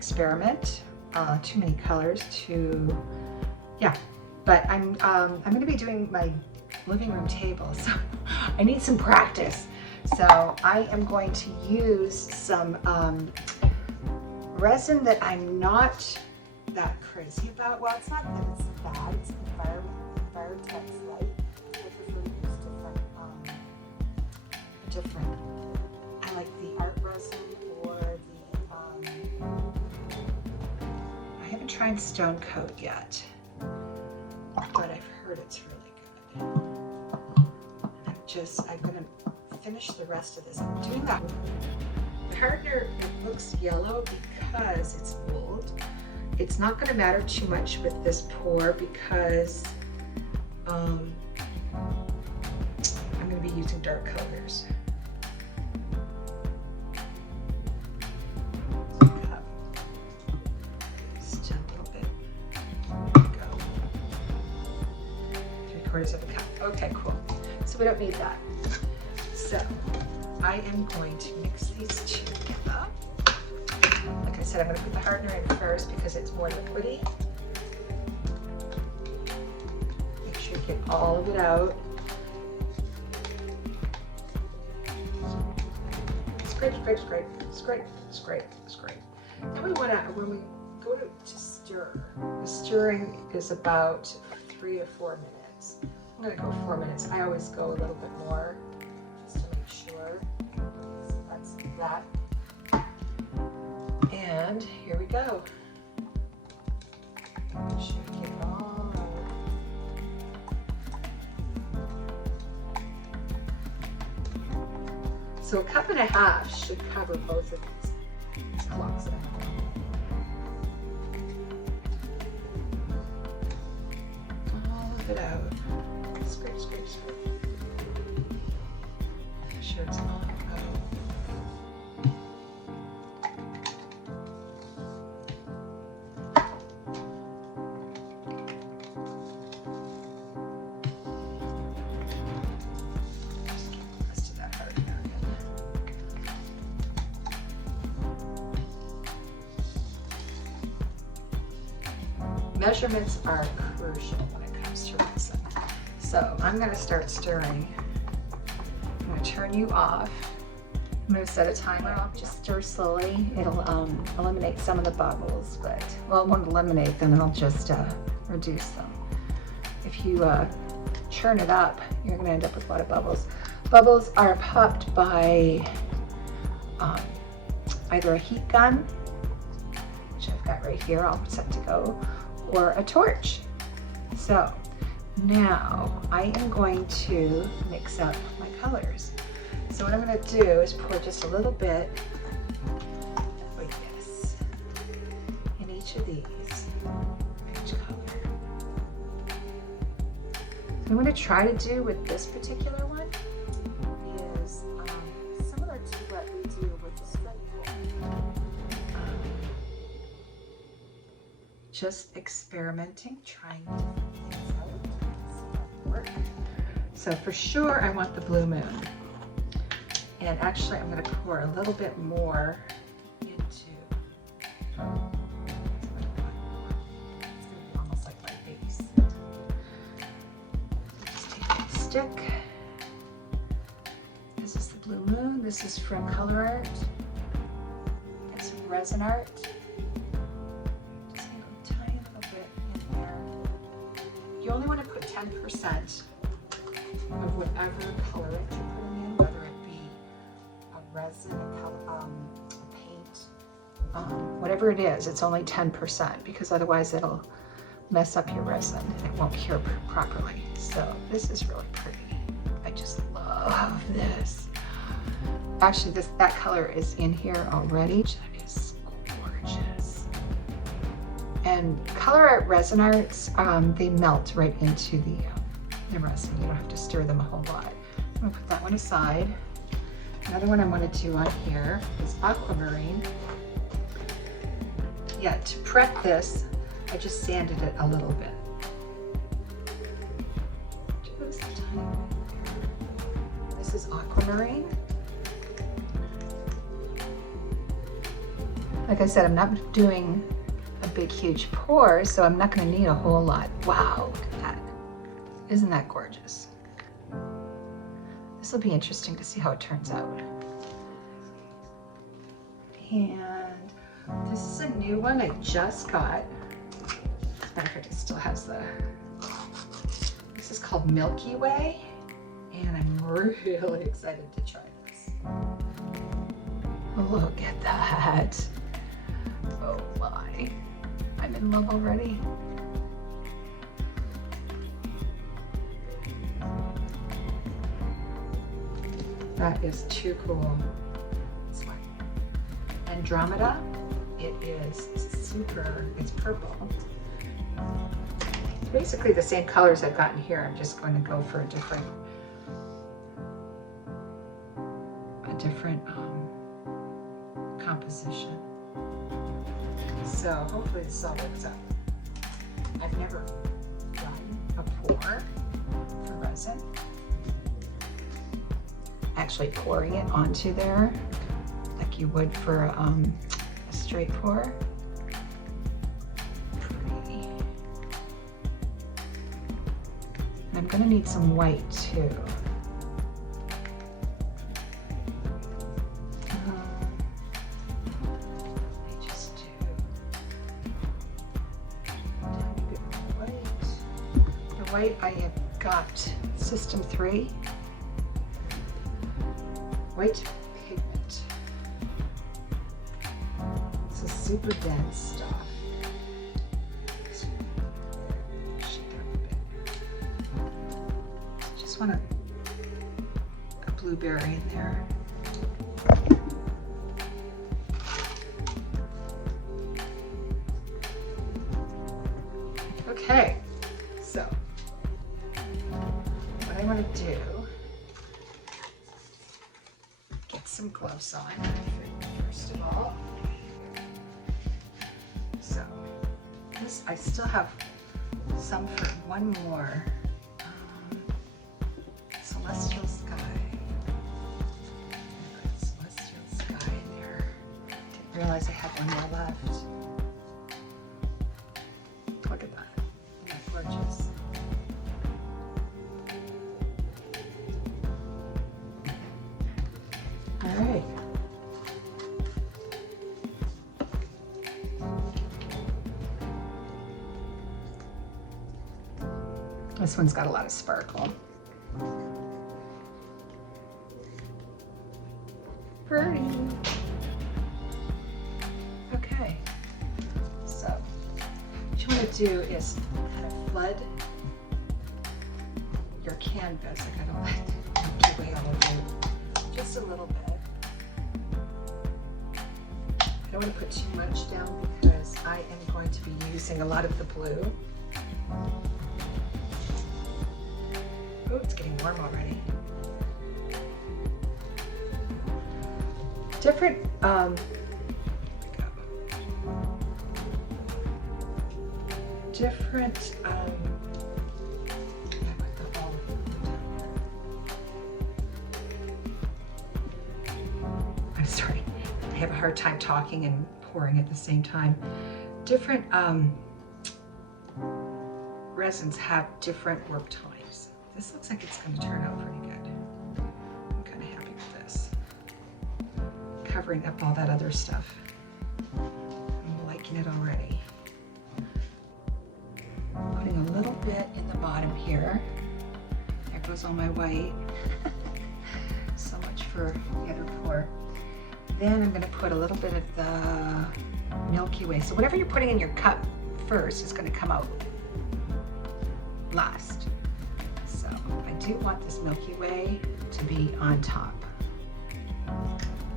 experiment. Too many colors to, yeah. But I'm going to be doing my living room table, so I need some practice. So I am going to use some resin that I'm not that crazy about. Well, it's not that it's bad. It's Environtek lite. I prefer to use different. I like the art resin or the. I haven't tried Stonecoat yet, but I've heard it's really good. I'm gonna finish the rest of this. I'm doing that. The hardener, it looks yellow because it's old. It's not going to matter too much with this pour because I'm going to be using dark colors. Just a little bit. There we go. 3/4 of a cup. Okay, cool. So we don't need that. So I am going to mix these two together. Like I said, I'm going to put the hardener in first because it's more liquidy. Make sure you get all of it out. Scrape, scrape, scrape, scrape, scrape, scrape. Then we want to, when we go to stir, the stirring is about 3 to 4 minutes. I'm going to go 4 minutes. I always go a little bit more just to make sure. So that's that. And here we go. Shake it all over. So 1.5 cups should cover both of these blocks. All of it out. Scrape, scrape, scrape. Make sure it's all out. Measurements are crucial when it comes to resin. So I'm going to start stirring. I'm going to turn you off. I'm going to set a timer. I'll just stir slowly. It'll eliminate some of the bubbles, but, well, it won't eliminate them. It'll just reduce them. If you churn it up, you're going to end up with a lot of bubbles. Bubbles are popped by either a heat gun, which I've got right here all set to go, or a torch. So now I am going to mix up my colors. So what I'm going to do is pour just a little bit like this in each of these, each color. So what I'm going to try to do with this particular one is similar to what we do with the Stonecoat. Just experimenting, trying different things out, see how they work. So for sure I want the blue moon. And actually I'm going to pour a little bit more into, it's going to be almost like my base. Just take that stick. This is the blue moon. This is from Colourarte. It's REZINART. You only want to put 10% of whatever colorant you're putting in, whether it be a resin, a paint, whatever it is, it's only 10% because otherwise it'll mess up your resin and it won't cure properly. So this is really pretty. I just love this. Actually, that color is in here already. That is gorgeous. And Colourarte REZINARTs, they melt right into the resin. You don't have to stir them a whole lot. I'm gonna put that one aside. Another one I want to do on here is aquamarine. Yeah, to prep this, I just sanded it a little bit. Just a tiny bit. This is aquamarine. Like I said, I'm not doing a big, huge pour, so I'm not going to need a whole lot. Wow, look at that. Isn't that gorgeous? This will be interesting to see how it turns out. And this is a new one I just got. As a matter of fact, it still has the, this is called Milky Way, and I'm really excited to try this. Look at that. Oh my, I'm in love already. That is too cool. This one. Andromeda, it is super, it's purple. It's basically the same colors I've gotten here. I'm just going to go for a different composition. So hopefully this all works out. I've never done a pour for resin. Actually pouring it onto there like you would for a straight pour. Pretty. And I'm gonna need some white too. I just do a tiny bit more white. The white I have got System 3. White pigment. This is super dense stuff. Shake it up a bit. Just want a blueberry in there. Okay, so what I want to do, some gloves on first of all. So this, I still have some for one more. Celestial Sky. Celestial Sky in there. Didn't realize I had one more left. Look at that. Isn't that gorgeous? All right. This one's got a lot of sparkle. Pretty. Okay. So what you want to do is kind of flood your canvas. I gotta let it away all over it. Just a little bit. I don't want to put too much down because I am going to be using a lot of the blue. Oh, it's getting warm already. Different, I'm sorry, I have a hard time talking and pouring at the same time. Different resins have different work times. This looks like it's going to turn out pretty good. I'm kind of happy with this. Covering up all that other stuff. I'm liking it already. Putting a little bit in the bottom here. There goes all my white. So much for the other pour. Then I'm going to put a little bit of the Milky Way. So whatever you're putting in your cup first is going to come out last. So I do want this Milky Way to be on top.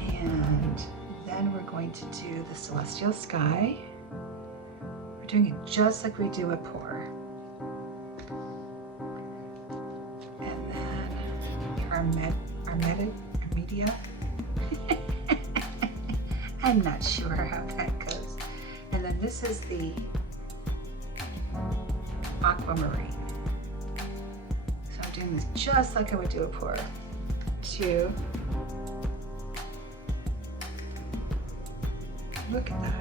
And then we're going to do the Celestial Sky. We're doing it just like we do a pour. And then our media. I'm not sure how that goes. And then this is the Aquamarine. So I'm doing this just like I would do a pour. 2. Look at that.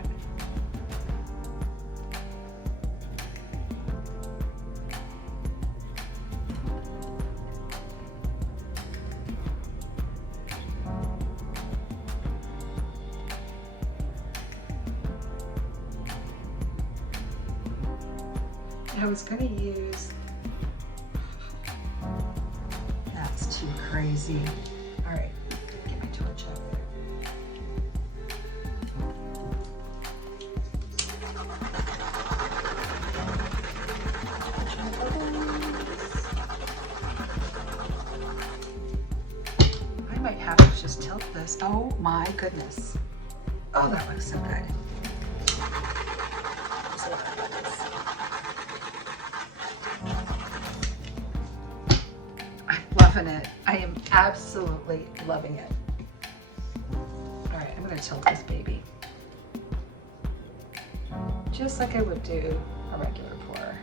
I was going to use, that's too crazy. All right, get my torch out there. I might have to just tilt this. Oh my goodness. Oh, that looks so good. Loving it. I am absolutely loving it. All right, I'm going to tilt this baby. Just like I would do a regular pour.